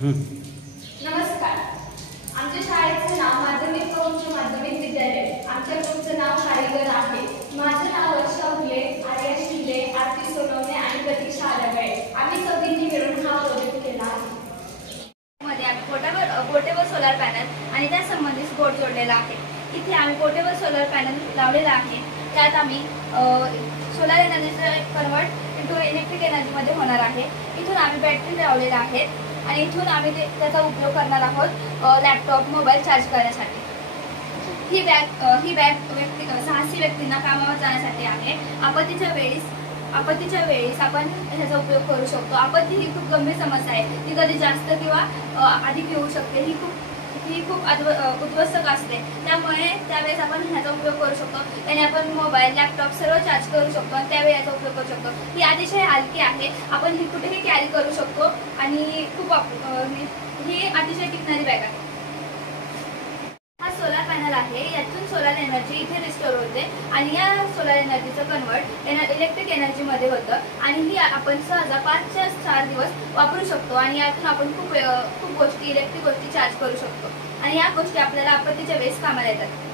नमस्कार. आमच्या शाळेचे नाव माध्यमिक व उच्च माध्यमिक विद्यालय. आमच्या ग्रुपचं नाव कारीगर आहे. माझं नाव वर्षा उगले, आर्या शिंदे, आरती सोनवणे आणि प्रतीक्षा आलागळे. आम्ही चौघींनी मिळून हा प्रोजेक्ट केला आहे. पोर्टेबल सोलर पॅनल आणि त्या संबंधित बोर्ड जोडलेला आहे. इथे आम्ही पोर्टेबल सोलर पॅनल लावलेला आहे. त्यात आम्ही सोलर एनर्जीचं कन्वर्ट इंटू इलेक्ट्रिक एनर्जीमध्ये होणार आहे. इथून आम्ही बॅटरी लावलेल्या आहेत आणि इथून आम्ही त्याचा उपयोग करणार आहोत लॅपटॉप मोबाईल चार्ज करण्यासाठी. ही बॅग साहसी व्यक्तींना कामावर जाण्यासाठी आहे. आपत्तीच्या वेळेस आपण ह्याचा उपयोग करू शकतो. आपत्ती ही खूप गंभीर समस्या आहे. ती कधी जास्त किंवा अधिक येऊ शकते. ही खूप उद्ध्वस्तक असते. त्यामुळे त्यावेळेस आपण ह्याचा उपयोग करू शकतो. त्याने आपण मोबाईल लॅपटॉप सर्व चार्ज करू शकतो आणि त्यावेळी याचा उपयोग करू शकतो. ही अतिशय हलकी आहे. आपण ही कुठेही कॅरी करू शकतो आणि ही अतिशय टिकणारी बॅग आहे. हा सोलर पॅनल आहे. यातून सोलर एनर्जी इथे रिस्टोर होते आणि या सोलर एनर्जीचं कन्वर्ट इलेक्ट्रिक एनर्जीमध्ये होतं आणि ही आपण सहजा 5 ते 4 दिवस वापरू शकतो आणि यातून आपण खूप इलेक्ट्रिक गोष्टी चार्ज करू शकतो आणि या गोष्टी आपल्याला आपत्तीच्या वेळेस कामाला येतात.